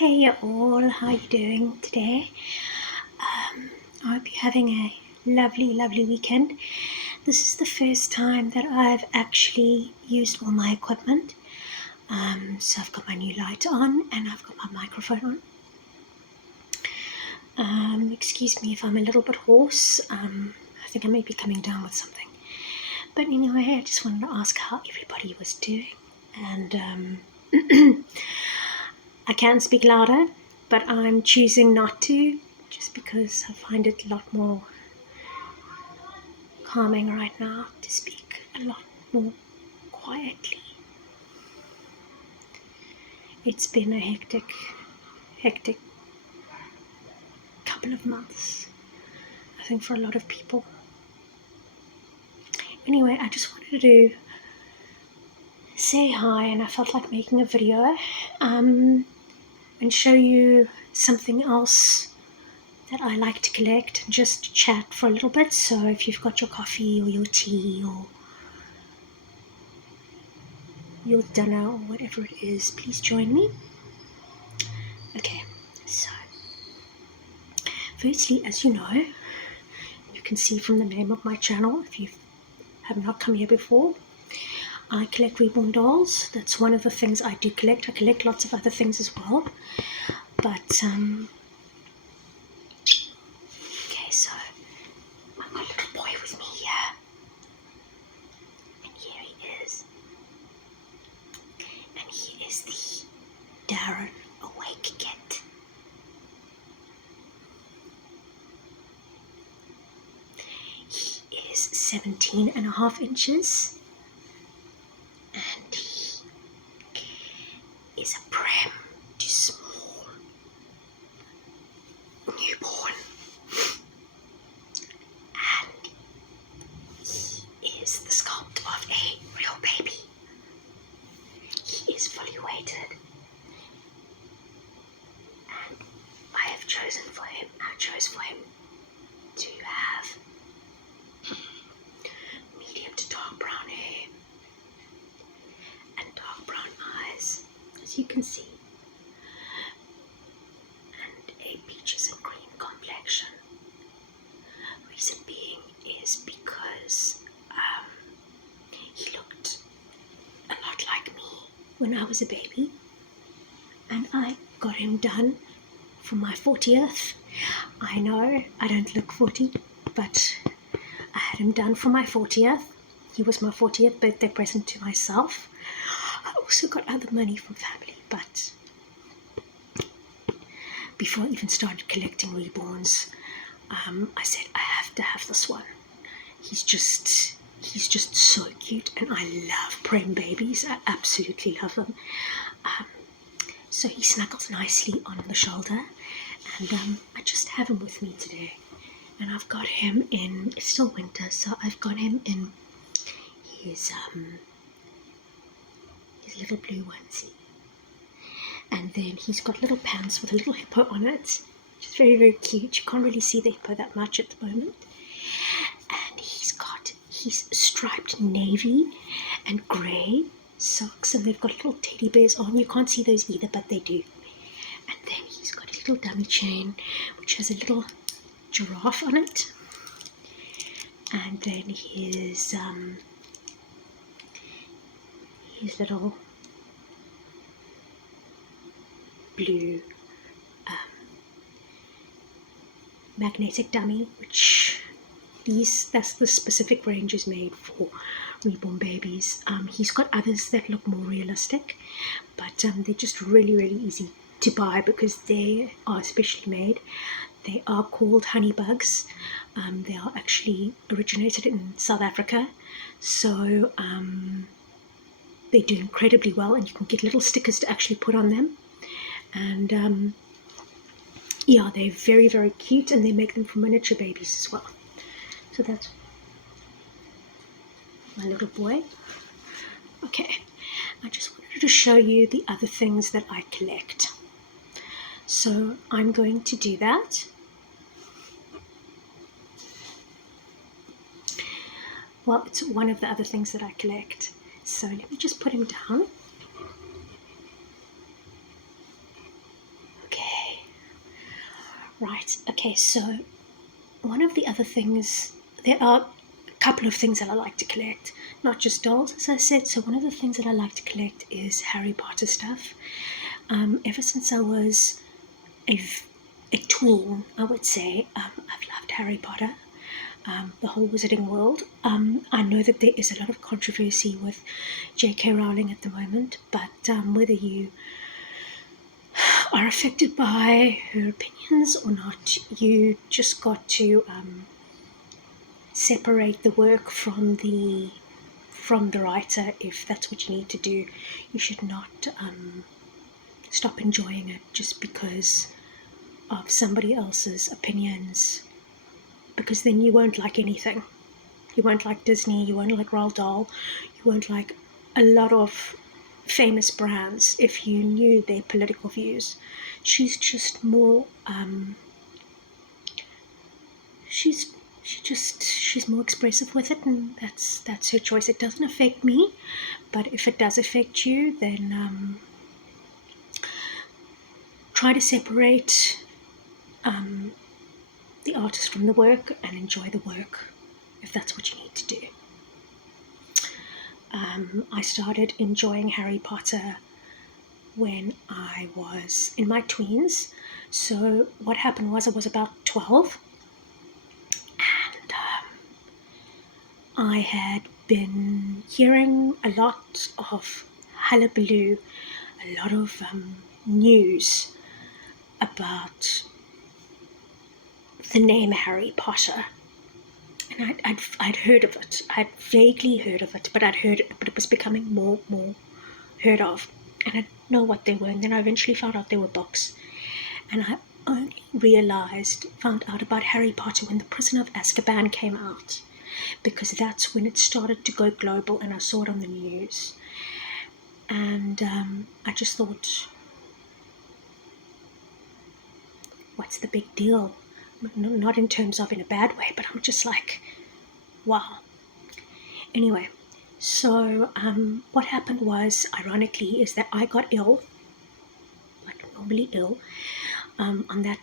Hey all, how you doing today? I hope you're having a lovely weekend. This is the first time that I've actually used all my equipment. So I've got my new light on and I've got my microphone on. Excuse me if I'm a little bit hoarse. I think I may be coming down with something. But anyway, I just wanted to ask how everybody was doing. And I can speak louder, but I'm choosing not to, just because I find it a lot more calming right now to speak a lot more quietly. It's been a hectic couple of months, I think, for a lot of people. Anyway, I just wanted to say hi, and I felt like making a video and show you something else that I like to collect and just chat for a little bit. So if you've got your coffee or your tea or your dinner or whatever it is, please join me. Okay, so firstly, as you know, you can see from the name of my channel, if you have not come here before, I collect reborn dolls. That's one of the things I do collect. I collect lots of other things as well, but okay, so I've got a little boy with me here, and here he is, and he is the Darren Awake Kit. He is 17.5 inches, and he is a prim to small newborn, and he is the sculpt of a real baby. He is fully weighted, and I chose for him to have medium to dark brown hair and dark brown eyes, as you can see, and a peaches and cream complexion. Reason being is because he looked a lot like me when I was a baby, and I got him done for my 40th. I know I don't look 40, but I had him done for my 40th. He was my 40th birthday present to myself. I also got other money from family, but before I even started collecting reborns, I said I have to have this one. He's just so cute, and I love praying babies. I absolutely love them. So he snuggles nicely on the shoulder, and I just have him with me today. And I've got him in, it's still winter, so I've got him in his little blue onesie. And then he's got little pants with a little hippo on it, which is very cute. You can't really see the hippo that much at the moment. And he's striped navy and grey socks, and they've got little teddy bears on. You can't see those either, but they do. And then he's got a little dummy chain, which has a little giraffe on it. And then his little blue magnetic dummy, which that's the specific range is made for reborn babies. He's got others that look more realistic, but they're just really easy to buy because they are specially made. They are called honey bugs. They are actually originated in South Africa, so they do incredibly well, and you can get little stickers to actually put on them. And yeah, they're very cute, and they make them for miniature babies as well. So that's my little boy. Okay, I just wanted to show you the other things that I collect. So I'm going to do that. Well, it's one of the other things that I collect. So let me just put him down. Right, okay, so one of the other things, there are a couple of things that I like to collect, not just dolls, as I said. So one of the things that I like to collect is Harry Potter stuff. Ever since I was a, a tween, I would say, I've loved Harry Potter, the whole Wizarding World. I know that there is a lot of controversy with J.K. Rowling at the moment, but whether you are affected by her opinions or not, you just got to separate the work from the writer. If that's what you need to do, you should not stop enjoying it just because of somebody else's opinions, because then you won't like anything. You won't like Disney, you won't like Roald Dahl, you won't like a lot of famous brands if you knew their political views. She's just more she's more expressive with it, and that's her choice. It doesn't affect me, but if it does affect you, then try to separate the artist from the work and enjoy the work if that's what you need to do. I started enjoying Harry Potter when I was in my tweens. So what happened was I was about 12, and I had been hearing a lot of hullabaloo, a lot of news about the name Harry Potter. And I'd heard of it. I'd vaguely heard of it, but it was becoming more heard of. And I didn't know what they were. And then I eventually found out they were books. And I only found out about Harry Potter when The Prisoner of Azkaban came out, because that's when it started to go global and I saw it on the news. And I just thought, what's the big deal? Not in terms of in a bad way, but I'm just like, wow. Anyway, so what happened was, ironically, is that I got ill, like normally ill, in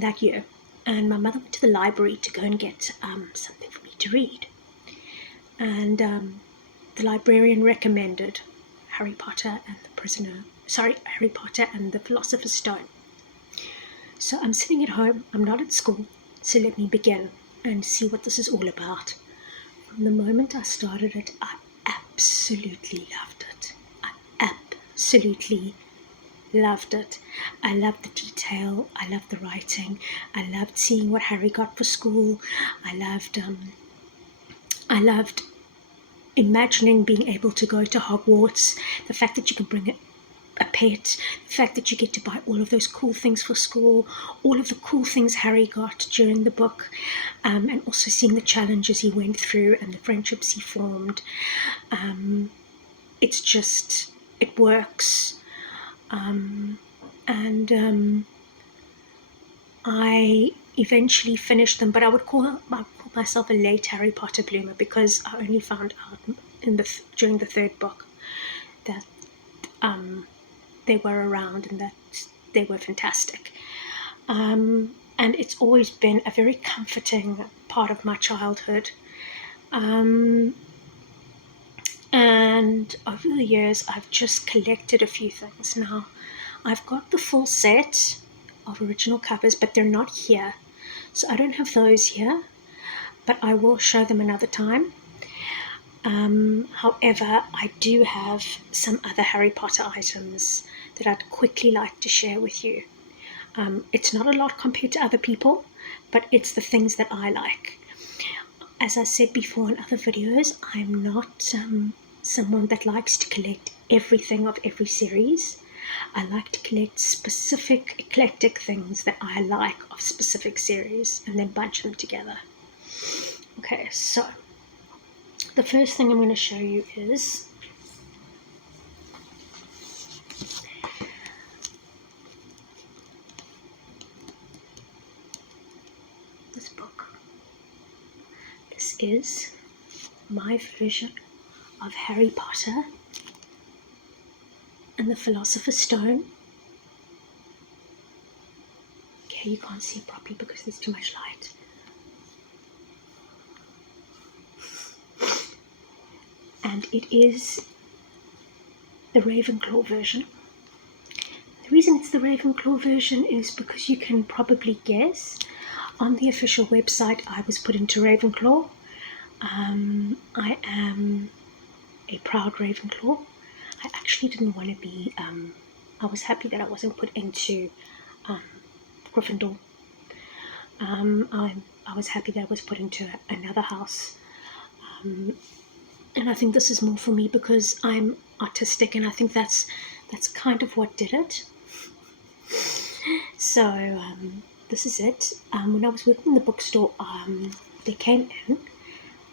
that year, and my mother went to the library to go and get something for me to read, and the librarian recommended Harry Potter and Harry Potter and the Philosopher's Stone. So I'm sitting at home, I'm not at school, so let me begin and see what this is all about. From the moment I started it, I absolutely loved it. I absolutely loved it. I loved the detail, I loved the writing, I loved seeing what Harry got for school, I loved imagining being able to go to Hogwarts, the fact that you can bring a pet, the fact that you get to buy all of those cool things for school, all of the cool things Harry got during the book, and also seeing the challenges he went through and the friendships he formed. It works. And I eventually finished them, but I would call myself a late Harry Potter bloomer, because I only found out during the third book that they were around and that they were fantastic. And it's always been a very comforting part of my childhood. And over the years, I've just collected a few things. Now, I've got the full set of original covers, but they're not here. So I don't have those here, but I will show them another time. However, I do have some other Harry Potter items that I'd quickly like to share with you. It's not a lot compared to other people, but it's the things that I like. As I said before in other videos, I'm not someone that likes to collect everything of every series. I like to collect specific eclectic things that I like of specific series and then bunch them together. Okay, so the first thing I'm going to show you is this book. This is my version of Harry Potter and the Philosopher's Stone. Okay, you can't see it properly because there's too much light. And it is the Ravenclaw version. The reason it's the Ravenclaw version is because you can probably guess. On the official website, I was put into Ravenclaw. I am a proud Ravenclaw. I actually didn't want to be, I was happy that I wasn't put into Gryffindor. I was happy that I was put into another house. And I think this is more for me because I'm artistic, and I think that's kind of what did it. So this is it. When I was working in the bookstore, they came in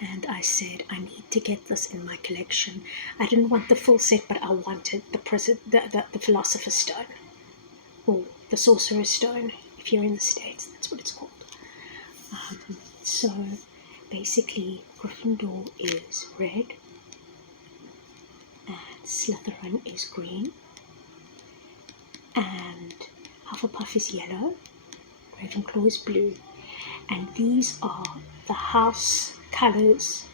and I said, I need to get this in my collection. I didn't want the full set, but I wanted the Philosopher's Stone, or the Sorcerer's Stone, if you're in the States, that's what it's called. So basically, Gryffindor is red, and Slytherin is green, and Hufflepuff is yellow, Ravenclaw is blue, and these are the house colours,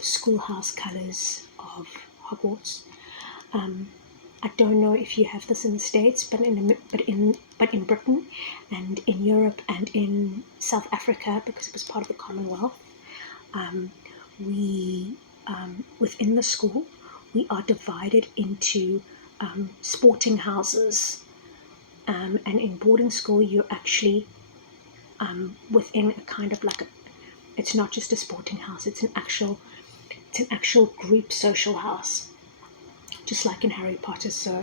schoolhouse colours of Hogwarts. I don't know if you have this in the States, but in Britain and in Europe and in South Africa, because it was part of the Commonwealth, we within the school we are divided into sporting houses, and in boarding school you're actually within a kind of like it's not just a sporting house, it's an actual group social house, just like in Harry Potter. So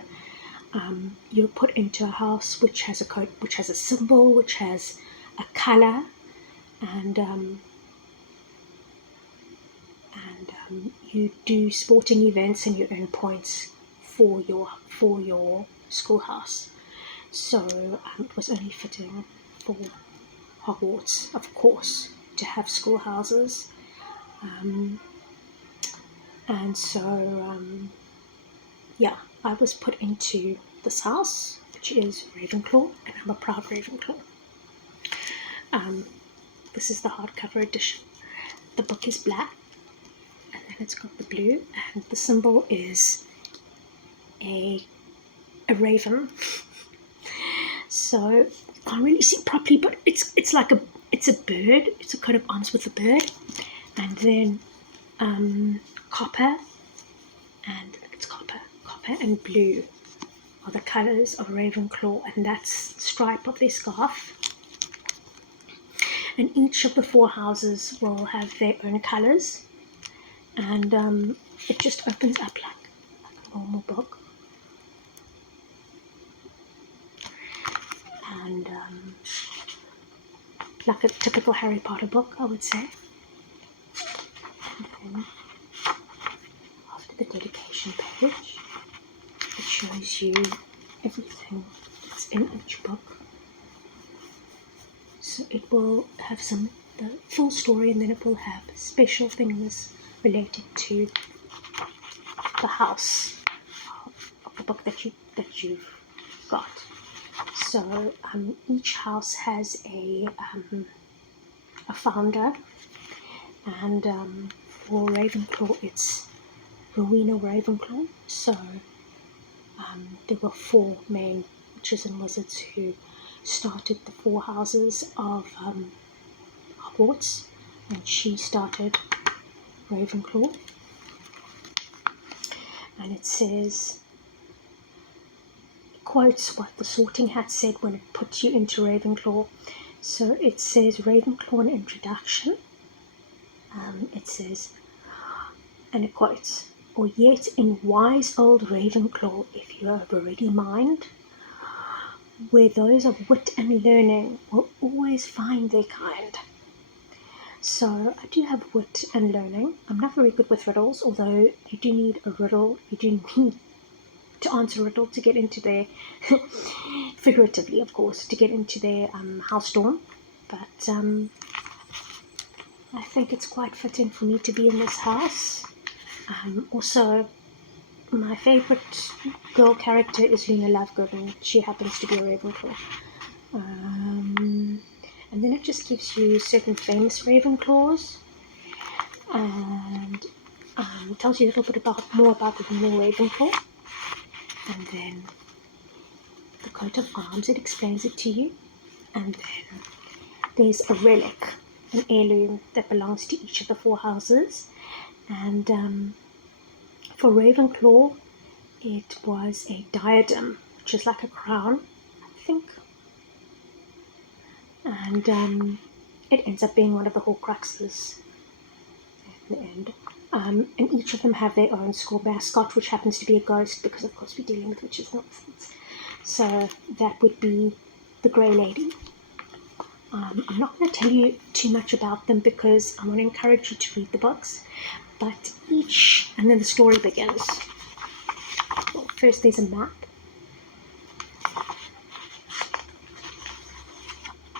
you're put into a house which has a code, which has a symbol, which has a color, and you do sporting events and you earn points for your schoolhouse. So it was only fitting for Hogwarts, of course, to have schoolhouses, and so yeah, I was put into this house, which is Ravenclaw, and I'm a proud Ravenclaw. This is the hardcover edition. The book is black, and then it's got the blue, and the symbol is a raven. So you can't really see properly, but it's like it's a bird. It's a coat of arms with a bird, and then copper, and it's copper and blue are the colours of Ravenclaw, and that's the stripe of their scarf. And each of the 4 houses will have their own colours, and it just opens up like a normal book. And like a typical Harry Potter book, I would say. And then after the dedication page, it shows you everything that's in each book. So it will have the full story, and then it will have special things related to the house of the book that you've got. So each house has a founder, and for Ravenclaw it's Rowena Ravenclaw. So there were 4 main witches and wizards who started the 4 houses of Hogwarts, and she started Ravenclaw. And it says, quotes what the Sorting Hat said when it put you into Ravenclaw. So it says, Ravenclaw in introduction. It says, and it quotes, or yet in wise old Ravenclaw, if you have a ready mind, where those of wit and learning will always find their kind. So I do have wit and learning. I'm not very good with riddles, although you do need a riddle. You do need to answer a riddle to get into their, figuratively of course, to get into their house dorm. But I think it's quite fitting for me to be in this house. Also, my favourite girl character is Luna Lovegood, and she happens to be a Ravenclaw. And then it just gives you certain famous Ravenclaws, and tells you a little bit more about the real Ravenclaw. And then the coat of arms, it explains it to you. And then there's a relic, an heirloom that belongs to each of the 4 houses. And for Ravenclaw, it was a diadem, which is like a crown, I think. And it ends up being one of the Horcruxes at the end. And each of them have their own school mascot, which happens to be a ghost, because of course we're dealing with witches nonsense. So that would be the Grey Lady. I'm not going to tell you too much about them because I want to encourage you to read the books. But and then the story begins. Well, first there's a map.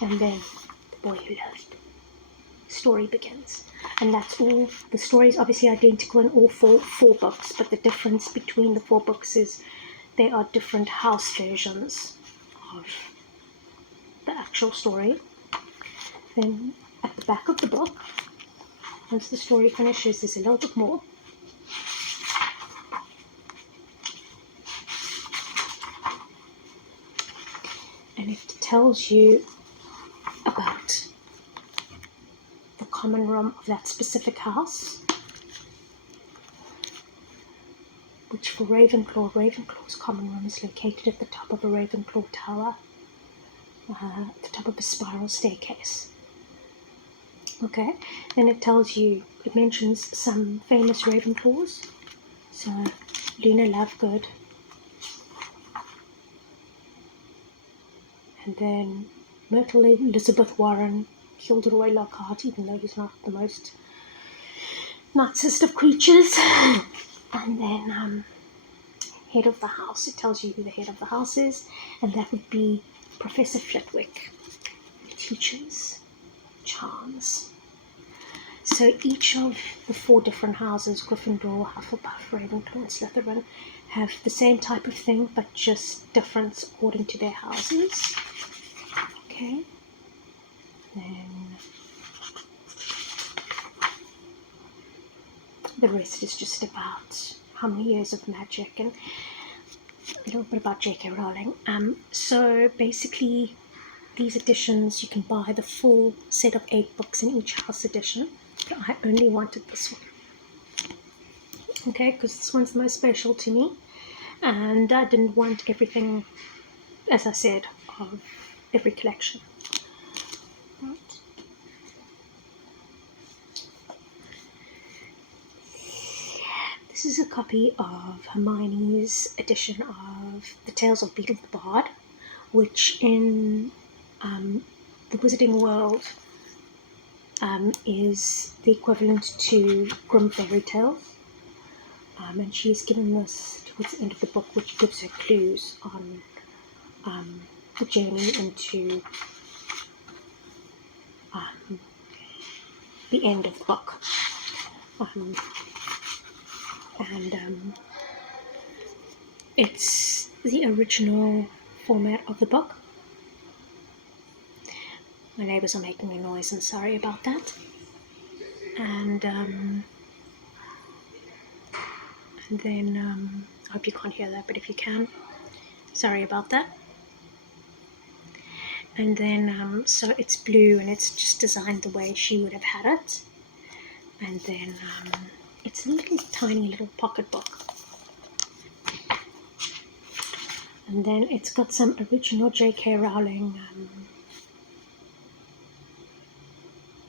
And then the boy who loved. Story begins. And that's all. The story is obviously identical in all four books, but the difference between the 4 books is there are different house versions of the actual story. Then at the back of the book, once the story finishes, there's a little bit more. And it tells you about the common room of that specific house, which for Ravenclaw's common room is located at the top of a Ravenclaw tower, at the top of a spiral staircase. Okay, then it mentions some famous Ravenclaws. So, Luna Lovegood, and then Myrtle Elizabeth Warren, Gilderoy Lockhart, even though he's not the most nicest of creatures. And then head of the house, it tells you who the head of the house is, and that would be Professor Flitwick, who teaches charms. So each of the 4 different houses, Gryffindor, Hufflepuff, Ravenclaw, and Slytherin, have the same type of thing, but just different according to their houses. Okay. Then the rest is just about how many years of magic and a little bit about J.K. Rowling. So basically, these editions, you can buy the full set of 8 books in each house edition. But I only wanted this one. Okay, because this one's the most special to me. And I didn't want everything, as I said, of every collection. Right. This is a copy of Hermione's edition of The Tales of Beedle the Bard, which in the Wizarding world is the equivalent to Grimm Fairy Tales. And she is given this towards the end of the book, which gives her clues on the journey into the end of the book. It's the original format of the book. My neighbours are making a noise, and sorry about that. And then I hope you can't hear that, but if you can, sorry about that. And then so it's blue, and it's just designed the way she would have had it. And then it's a little tiny little pocket book. And then it's got some original J.K. Rowling.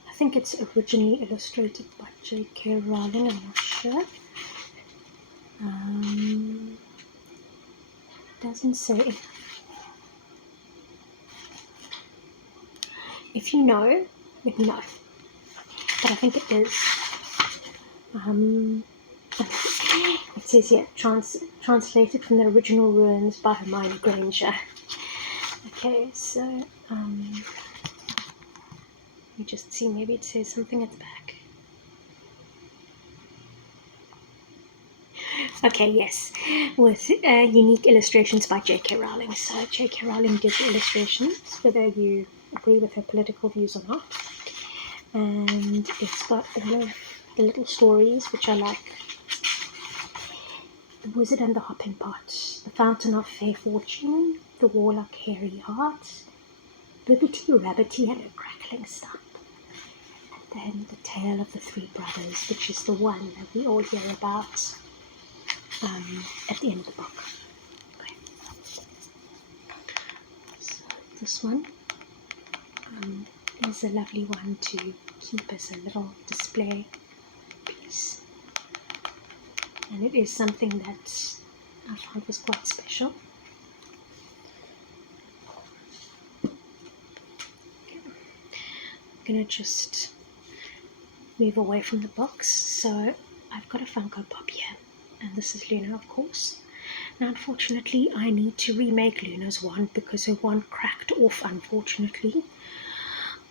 I think it's originally illustrated by J.K. Rowling, I'm not sure. Doesn't say. If you know, let me know. But I think it is. It says here, translated from the original ruins by Hermione Granger. Okay, so let me just see, maybe it says something at the back. Okay, yes, with unique illustrations by J.K. Rowling. So J.K. Rowling did the illustrations, whether you agree with her political views or not. And it's got all of the little stories which I like. The Wizard and the Hopping Pot, The Fountain of Fair Fortune, The Warlock Hairy Heart, Bibbity Rabbity and a Crackling Stump. And then The Tale of the Three Brothers, which is the one that we all hear about at the end of the book. Okay. So this one is a lovely one to keep as a little display piece. And it is something that I found was quite special. Okay. I'm going to just move away from the box. So I've got a Funko Pop here, and this is Luna, of course. Now, unfortunately, I need to remake Luna's wand because her wand cracked off, unfortunately.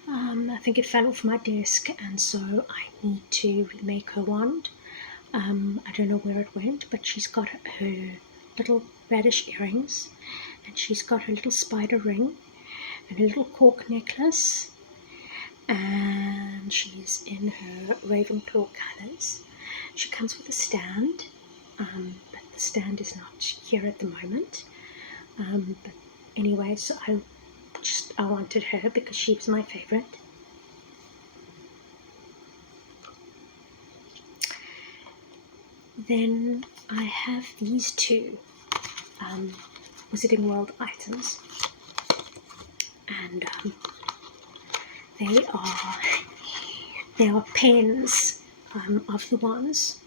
I think it fell off my desk, and so I need to remake her wand. I don't know where it went, but she's got her little radish earrings, and she's got her little spider ring, and a little cork necklace, and she's in her Ravenclaw colours. She comes with a stand, but the stand is not here at the moment. But anyway, so I wanted her because she was my favourite. Then I have these two Wizarding World items, and they are pens of the wands.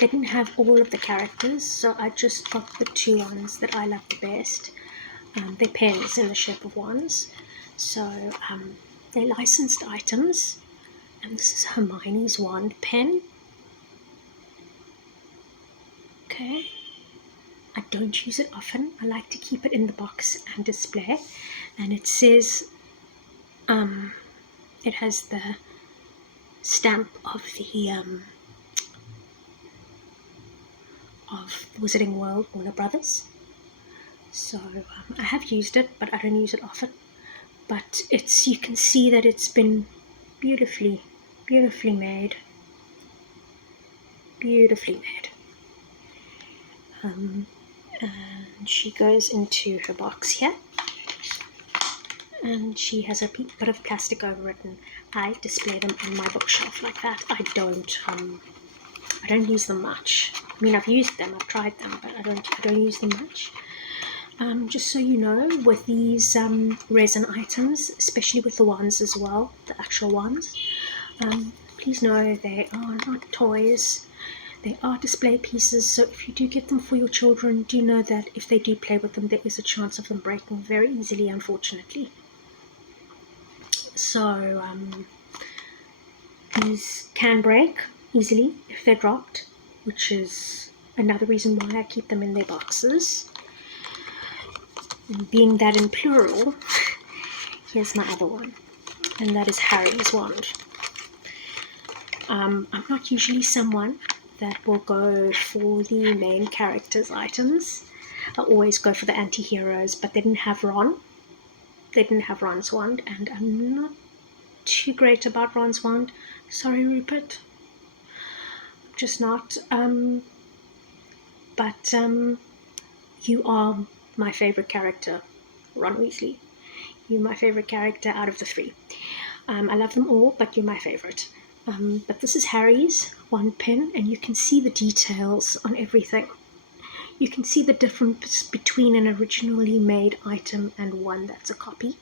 They didn't have all of the characters, so I just got the two ones that I love the best. They're pens in the shape of wands, so they're licensed items. And this is Hermione's wand pen. Okay, I don't use it often. I like to keep it in the box and display. And it says, it has the stamp of the Wizarding World Warner Brothers. So I have used it, but I don't use it often. But you can see that it's been beautifully made. Beautifully made. And she goes into her box here, and she has a bit of plastic over it, and I display them on my bookshelf like that. I don't use them much. I mean, I've used them, I've tried them, but I don't use them much. Just so you know, with these resin items, especially with the wands as well, the actual ones, please know they are not toys. They are display pieces, so if you do get them for your children, do know that if they do play with them, there is a chance of them breaking very easily, unfortunately. So these can break easily if they're dropped, which is another reason why I keep them in their boxes. And being that in plural, here's my other one, and that is Harry's wand. I'm not usually someone that will go for the main characters' items. I always go for the anti-heroes, but they didn't have Ron. They didn't have Ron's wand, and I'm not too great about Ron's wand. Sorry, Rupert. Just not. But you are my favorite character, Ron Weasley. You're my favorite character out of the three. I love them all, but you're my favorite. But this is Harry's wand pen, and you can see the details on everything. You can see the difference between an originally made item and one that's a copy.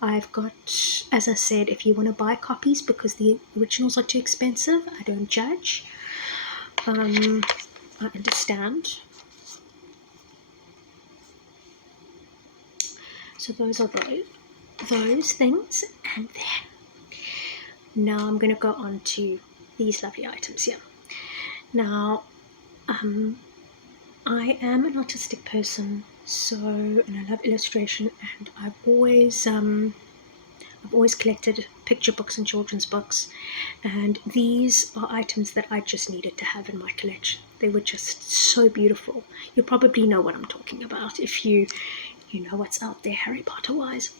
I've got, as I said, if you want to buy copies because the originals are too expensive, I don't judge. I understand. So those are those things, and then now I'm going to go on to these lovely items here. Now, I am an artistic person, and I love illustration, and I've always I've always collected picture books and children's books, and these are items that I just needed to have in my collection. They were just so beautiful. You probably know what I'm talking about if you know what's out there Harry Potter wise.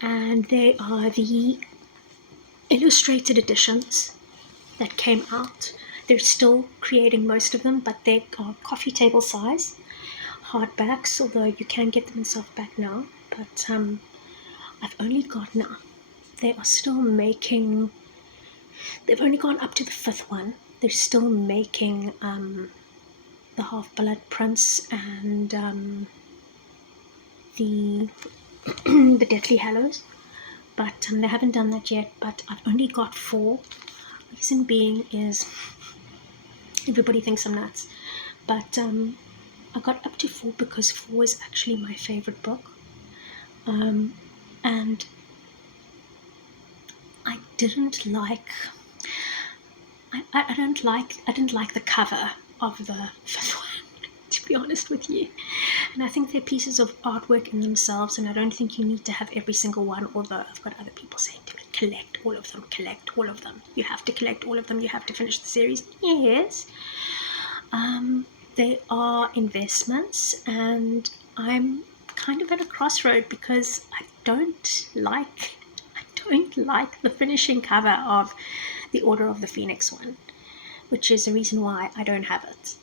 And they are the illustrated editions that came out. They're still creating most of them, but they are coffee table size hardbacks, although you can get them in softback now. But I've only got now. They are still making. They've only gone up to the 5th one. They're still making the Half-Blood Prince and the the Deathly Hallows, but they haven't done that yet. But I've only got 4. Reason being is everybody thinks I'm nuts, but I got up to 4 because 4 is actually my favorite book, and I didn't like. I didn't like the cover of the 5th one, to be honest with you. And I think they're pieces of artwork in themselves, and I don't think you need to have every single one, although I've got other people saying to me, collect all of them, collect all of them. You have to collect all of them, you have to finish the series. Yes. They are investments, and I'm kind of at a crossroad because I don't like the finishing cover of the Order of the Phoenix one, which is the reason why I don't have it.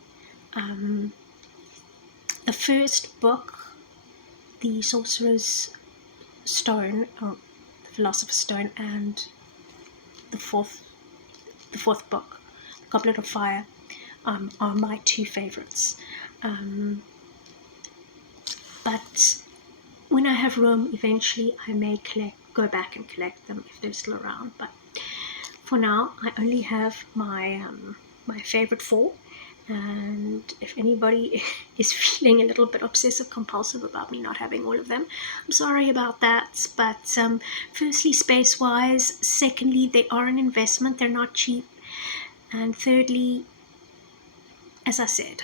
The first book, the Sorcerer's Stone, or the Philosopher's Stone, and the fourth book, the Goblet of Fire, are my 2 favorites. But when I have room, eventually I may go back and collect them if they're still around. But for now, I only have my favorite 4. And if anybody is feeling a little bit obsessive compulsive about me not having all of them, I'm sorry about that. But firstly, space wise. Secondly, they are an investment, they're not cheap. And thirdly, as I said,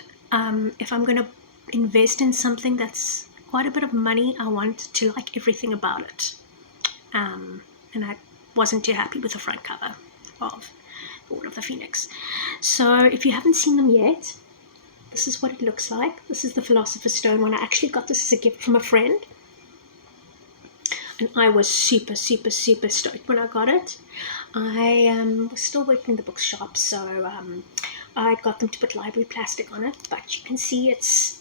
if I'm going to invest in something that's quite a bit of money, I want to like everything about it. And I wasn't too happy with the front cover of Order of the Phoenix. So if you haven't seen them yet, this is what it looks like. This is the Philosopher's Stone one. I actually got this as a gift from a friend, and I was super stoked when I got it. I was still working in the bookshop, so I got them to put library plastic on it, but you can see it's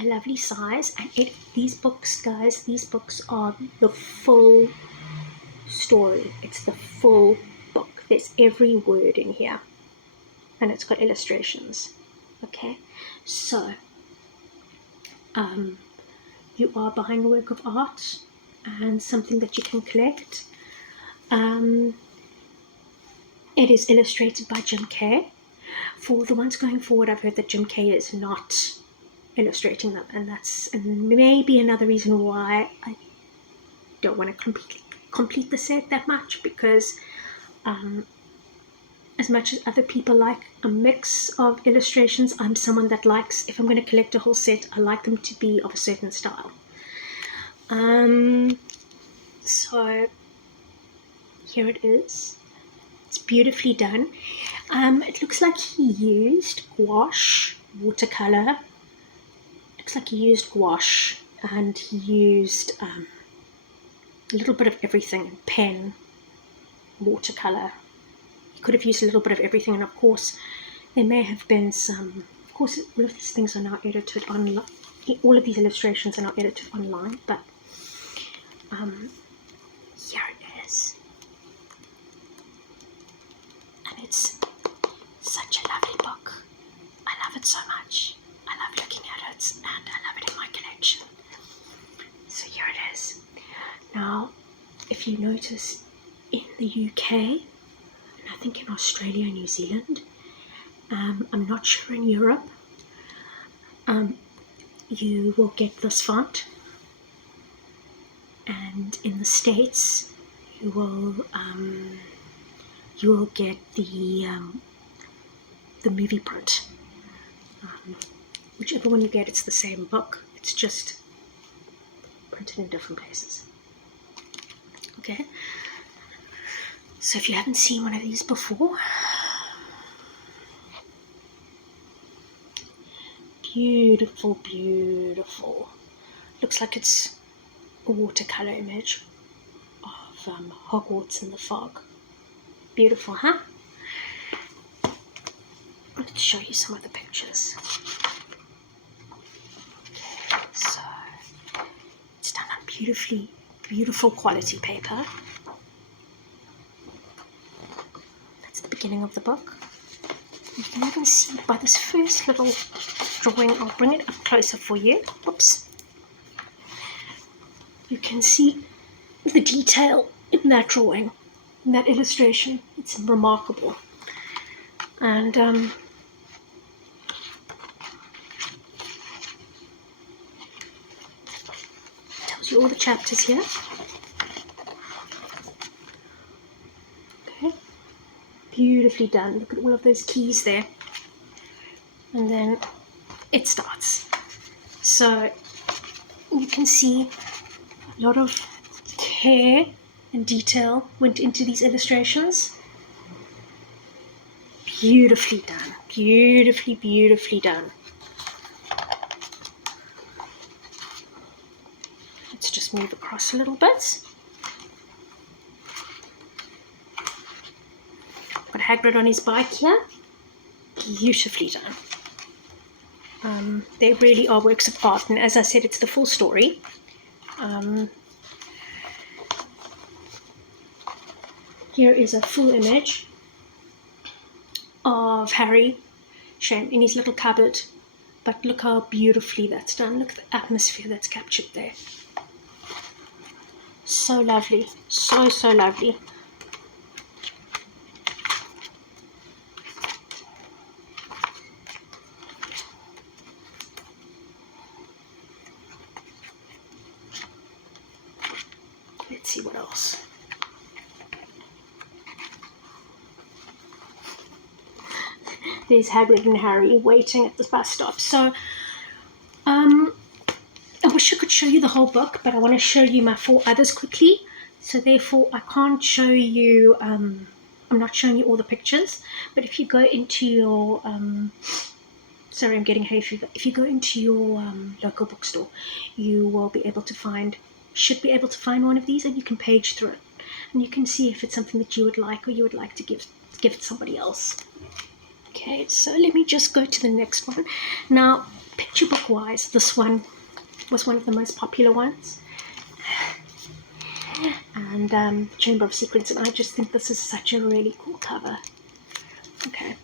a lovely size. And these books, guys, these books are the full story. It's the full book. There's every word in here, and it's got illustrations. Okay, so you are buying a work of art and something that you can collect. It is illustrated by Jim Kay. For the ones going forward, I've heard that Jim Kay is not illustrating them, and that's maybe another reason why I don't want to complete the set that much, because as much as other people like a mix of illustrations, I'm someone that likes, if I'm going to collect a whole set, I like them to be of a certain style. So here it is. It's beautifully done. It looks like he used gouache, watercolor. Looks like he used gouache, and he used a little bit of everything, pen, watercolor. He could have used a little bit of everything, and of course there may have been some, of course all of these things are now edited online, all of these illustrations are now edited online, but here it is. And it's such a lovely book. I love it so much. I love looking at it, and I love it in my collection. So here it is. Now, if you notice, in the UK, and I think in Australia and New Zealand, I'm not sure in Europe, you will get this font, and in the States you will get the movie print. Whichever one you get, it's the same book, it's just printed in different places. Okay, so if you haven't seen one of these before, beautiful, beautiful. Looks like it's a watercolor image of Hogwarts in the fog. Beautiful, huh? Let's show you some of the pictures. So it's done on beautiful quality paper. That's the beginning of the book. You can even see by this first little drawing, I'll bring it up closer for you. Oops. You can see the detail in that drawing, in that illustration. It's remarkable. And tells you all the chapters here. Okay, beautifully done. Look at all of those keys there. And then it starts. So you can see a lot of care and detail went into these illustrations. Beautifully done. Beautifully done. Let's just move across a little bit. Got Hagrid on his bike here. Beautifully done. They really are works of art, and as I said, it's the full story. Here is a full image of Harry in his little cupboard, but look how beautifully that's done. Look at the atmosphere that's captured there. So lovely, so lovely. Let's see what else. There's Hagrid and Harry waiting at the bus stop. So, I wish I could show you the whole book, but I want to show you my 4 others quickly. So therefore, I can't show you, I'm not showing you all the pictures, but if you go into your, sorry, I'm getting hay fever. If you go into your local bookstore, you will be able to should be able to find one of these, and you can page through it. And you can see if it's something that you would like, or you would like to give it to somebody else. Okay, so let me just go to the next one. Now, picture book wise, this one was one of the most popular ones, and Chamber of Secrets, and I just think this is such a really cool cover. Okay,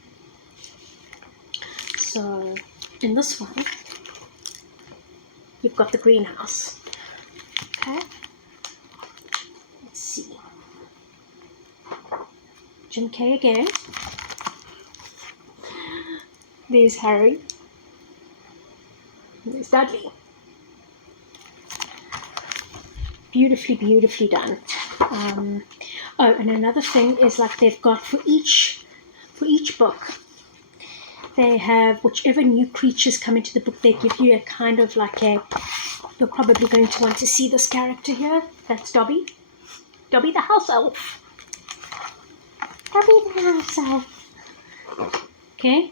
so in this one you've got the greenhouse. Okay, let's see, Jim K again. There's Harry, there's Dudley. Beautifully done. Oh, and another thing is, like, they've got for each book, they have whichever new creatures come into the book, they give you a kind of like you're probably going to want to see this character here. That's Dobby the house elf. Dobby the house elf. Okay.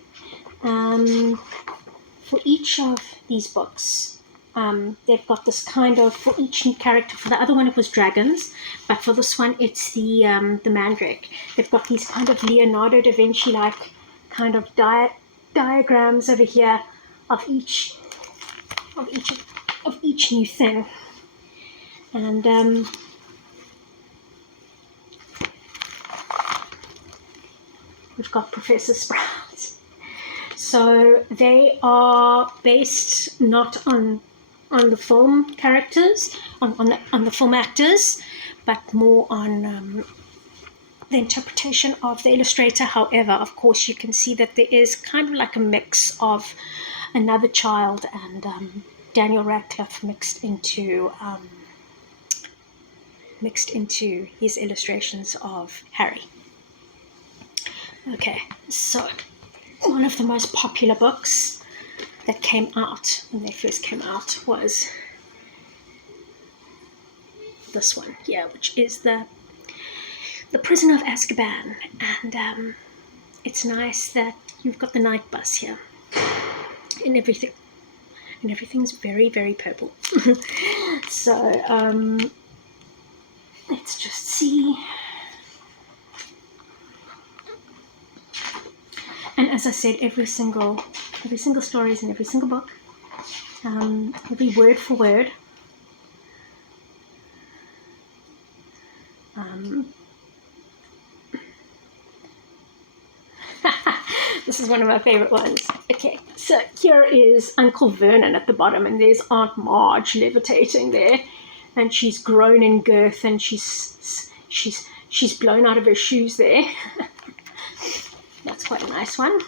For each of these books, they've got this kind of, for each new character. For the other one it was dragons, but for this one it's the mandrake. They've got these kind of Leonardo da Vinci like kind of diagrams over here of each new thing. And we've got Professor Sprout. So they are based not on the film characters, on the film actors, but more on the interpretation of the illustrator. However, of course, you can see that there is kind of like a mix of Another Child and Daniel Radcliffe mixed into his illustrations of Harry. Okay, so one of the most popular books that came out when they first came out was this one here, which is the Prisoner of Azkaban, and it's nice that you've got the night bus here and everything's very, very purple. So let's just see. And as I said, every single story is in every single book, every word for word. This is one of my favorite ones. Okay, so here is Uncle Vernon at the bottom, and there's Aunt Marge levitating there, and she's grown in girth, and she's blown out of her shoes there. That's quite a nice one.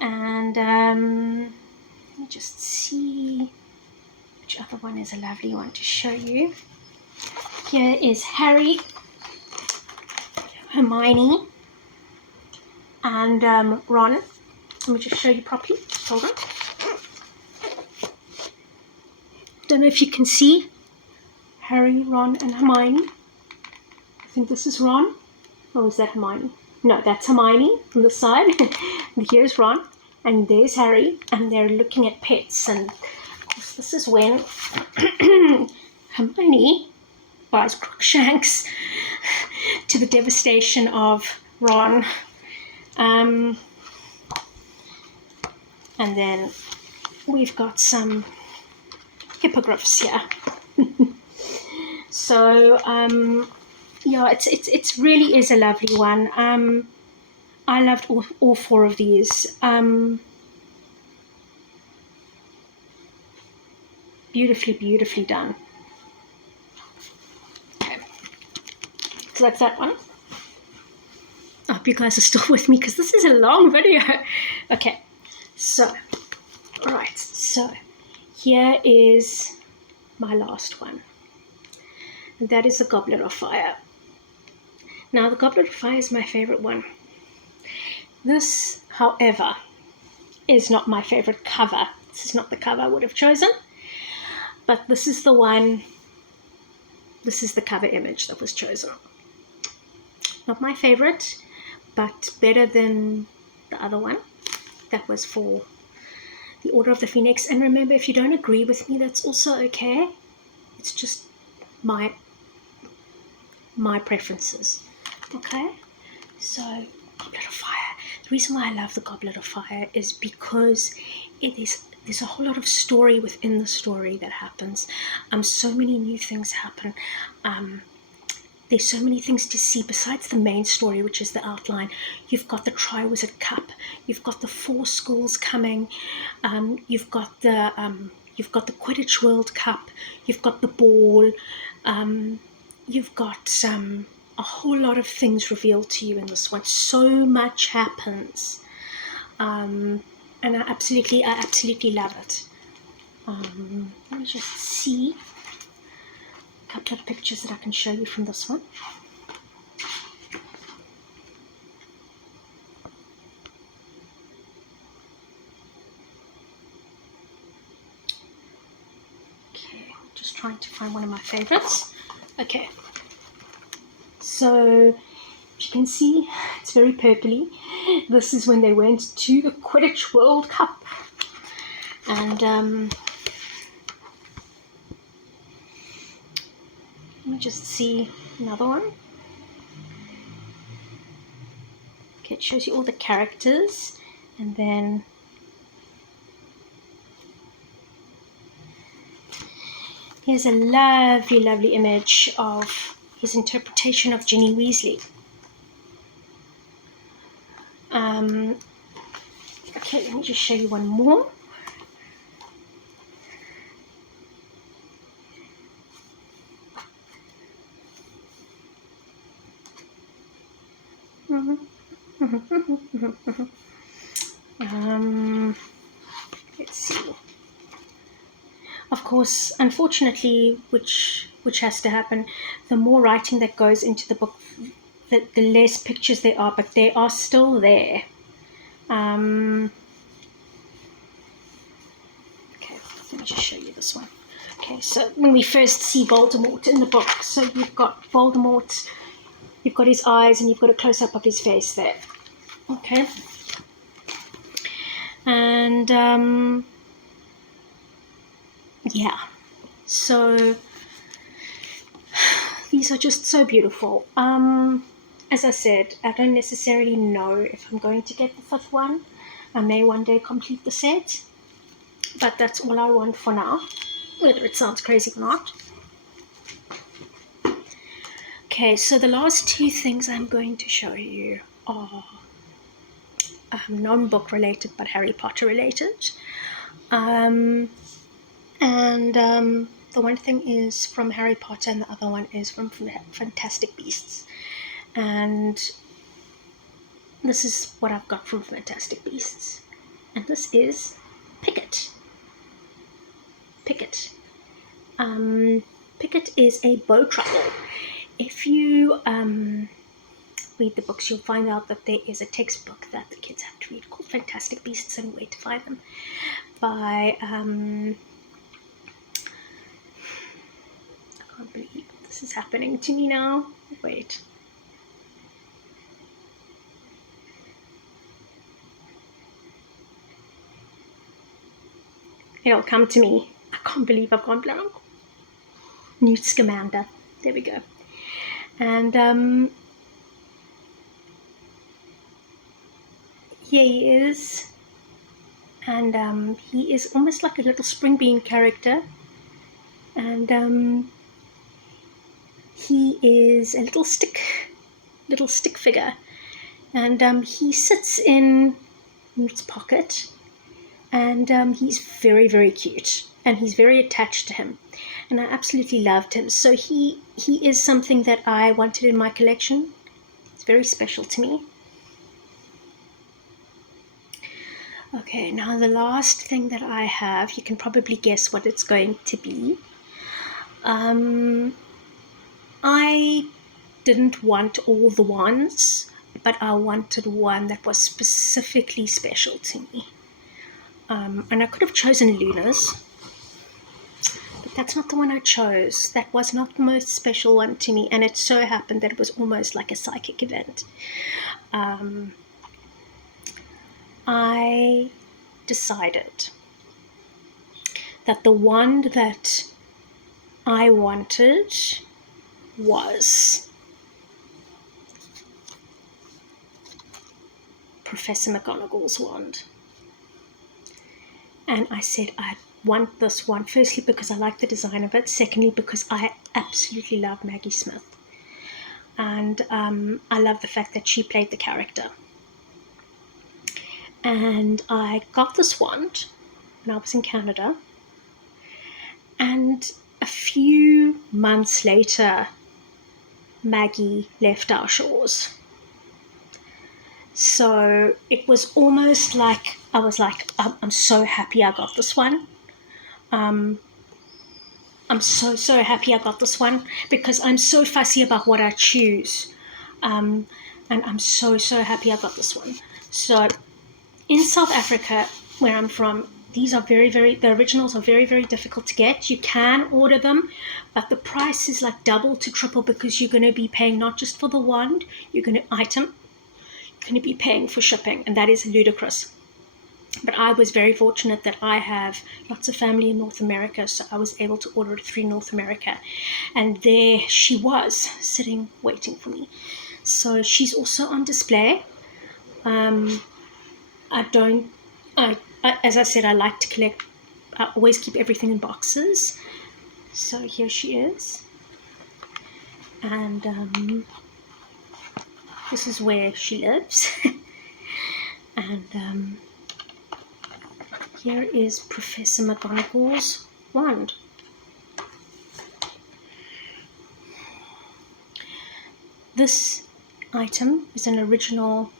And let me just see which other one is a lovely one to show you. Here is Harry, Hermione, and Ron. Let me just show you properly. Hold on. Don't know if you can see Harry, Ron, and Hermione. I think this is Ron. Oh, is that Hermione? No, that's Hermione on the side. And here's Ron, and there's Harry, and they're looking at pets. And of course, this is when Hermione buys Crookshanks to the devastation of Ron. And then we've got some hippogriffs here. So yeah, it's really is a lovely one. I loved all four of these. Beautifully done. Okay, so that's that one. I hope you guys are still with me because this is a long video. Okay, so alright, so here is my last one, and that is the Goblet of Fire. Now, the Goblet of Fire is my favorite one. This, however, is not my favorite cover. This is not the cover I would have chosen, but this is the one, this is the cover image that was chosen. Not my favorite, but better than the other one that was for the Order of the Phoenix. And remember, if you don't agree with me, that's also okay. It's just my preferences. Okay, so Goblet of Fire. The reason why I love the Goblet of Fire is because there's a whole lot of story within the story that happens. So many new things happen. There's so many things to see besides the main story, which is the outline. You've got the Triwizard Cup. You've got the 4 schools coming. You've got the Quidditch World Cup. You've got the ball. You've got a whole lot of things revealed to you in this one. So much happens, and I absolutely love it. Let me just see a couple of pictures that I can show you from this one. Okay, just trying to find one of my favorites. Okay, so if you can see, it's very purpley. This is when they went to the Quidditch World Cup, and let me just see another one. Okay, it shows you all the characters, and then here's a lovely image of his interpretation of Ginny Weasley. Okay, let me just show you one more. Let's see. Of course, unfortunately, which has to happen, the more writing that goes into the book, the less pictures there are, but they are still there. Okay, let me just show you this one. Okay, so when we first see Voldemort in the book, so you've got Voldemort, you've got his eyes, and you've got a close-up of his face there. Okay. And, yeah. So, these are just so beautiful. As I said, I don't necessarily know if I'm going to get the 5th one. I may one day complete the set, but that's all I want for now, whether it sounds crazy or not. Okay, so the last 2 things I'm going to show you are non-book related but Harry Potter related. The one thing is from Harry Potter and the other one is from Fantastic Beasts. And this is what I've got from Fantastic Beasts. And this is Pickett. Pickett. Pickett is a bow trouble. If you read the books, you'll find out that there is a textbook that the kids have to read called Fantastic Beasts and Where to Find Them by I can't believe this is happening to me now. Wait. It'll come to me. I can't believe I've gone blank. Newt Scamander. There we go. And here he is. And he is almost like a little spring bean character. And he is a little stick figure. And he sits in Newt's pocket. And he's very, very cute. And he's very attached to him. And I absolutely loved him. So he is something that I wanted in my collection. It's very special to me. Okay, now the last thing that I have, you can probably guess what it's going to be. I didn't want all the wands, but I wanted one that was specifically special to me. And I could have chosen Luna's, but that's not the one I chose. That was not the most special one to me, and it so happened that it was almost like a psychic event. I decided that the wand that I wanted was Professor McGonagall's wand. And I said I want this one, firstly because I like the design of it, secondly because I absolutely love Maggie Smith. And I love the fact that she played the character. And I got this wand when I was in Canada. And a few months later, Maggie left our shores. So it was almost like I was like, I'm so happy I got this one. I'm so happy I got this one because I'm so fussy about what I choose. And I'm so happy I got this one. So in South Africa, where I'm from, these are the originals are very, very difficult to get. You can order them, but the price is like double to triple because you're going to be paying not just for the wand, you're going to be paying for shipping, and that is ludicrous. But I was very fortunate that I have lots of family in North America, so I was able to order it through North America. And there she was, sitting, waiting for me. So she's also on display. As I said, I like to collect. I always keep everything in boxes. So here she is. And this is where she lives. And here is Professor McGonagall's wand. This item is an original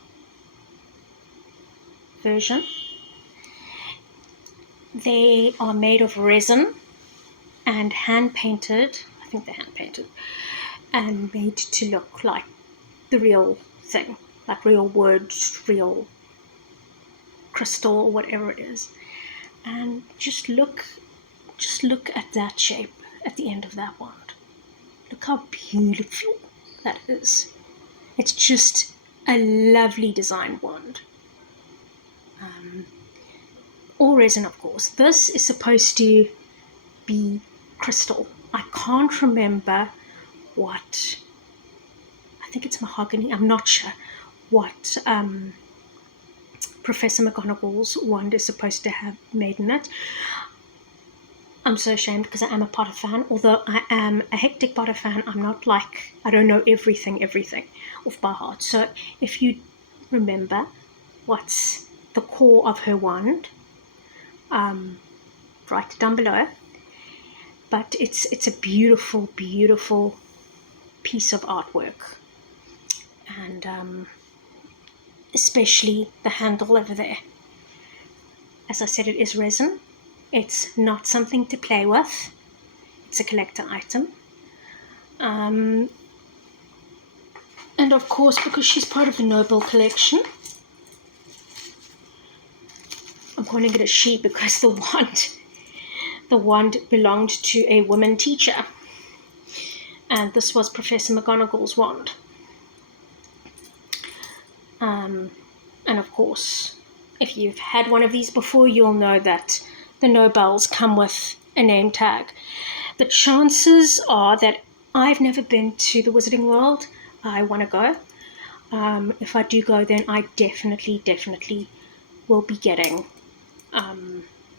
version. They are made of resin and hand-painted. I think they're hand-painted and made to look like the real thing, like real wood, real crystal, or whatever it is. And just look Just look at that shape at the end of that wand. Look how beautiful that is. It's just a lovely design wand. All resin, of course. This is supposed to be crystal. I can't remember what, I think it's mahogany, I'm not sure what Professor McGonagall's wand is supposed to have made in it. I'm so ashamed because I am a Potter fan. Although I am a hectic Potter fan, I'm not like, I don't know everything off by heart. So if you remember what's the core of her wand, write it down below. But it's a beautiful, beautiful piece of artwork. And especially the handle over there. As I said, it is resin. It's not something to play with. It's a collector item. And of course, because she's part of the Nobel collection, I'm calling it a she because the wand belonged to a woman teacher. And this was Professor McGonagall's wand. And of course, if you've had one of these before, you'll know that the Nobels come with a name tag. The chances are that I've never been to the Wizarding World. I want to go. If I do go, then I definitely will be getting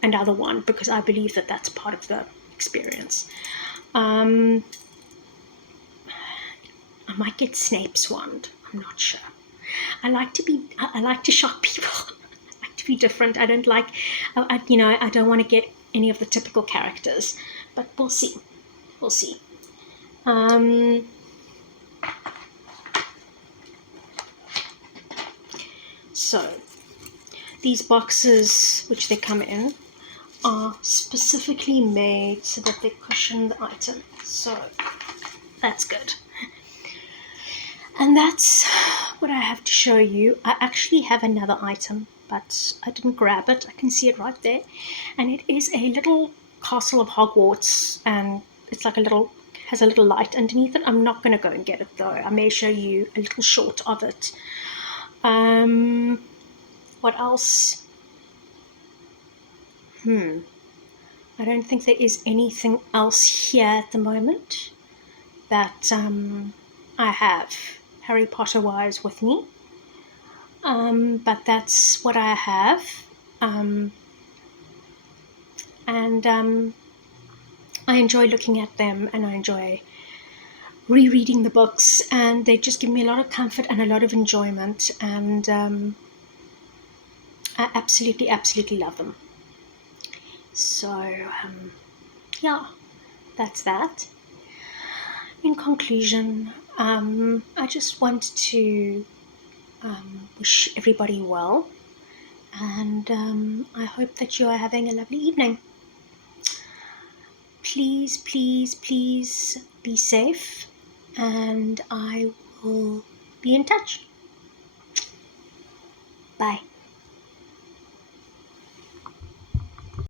another one because I believe that that's part of the experience. I might get Snape's wand. I'm not sure. I like to shock people. I like to be different. I don't like, I don't want to get any of the typical characters, but we'll see. We'll see. So these boxes, which they come in, are specifically made so that they cushion the item. So that's good. And that's what I have to show you. I actually have another item, but I didn't grab it. I can see it right there. And it is a little castle of Hogwarts, and it's like has a little light underneath it. I'm not going to go and get it though. I may show you a little short of it. What else? I don't think there is anything else here at the moment that I have Harry Potter wise with me, but that's what I have, and I enjoy looking at them, and I enjoy rereading the books, and they just give me a lot of comfort and a lot of enjoyment, and I absolutely love them. So yeah, that's that. In conclusion, I just want to wish everybody well, and I hope that you are having a lovely evening. Please be safe, and I will be in touch. Bye.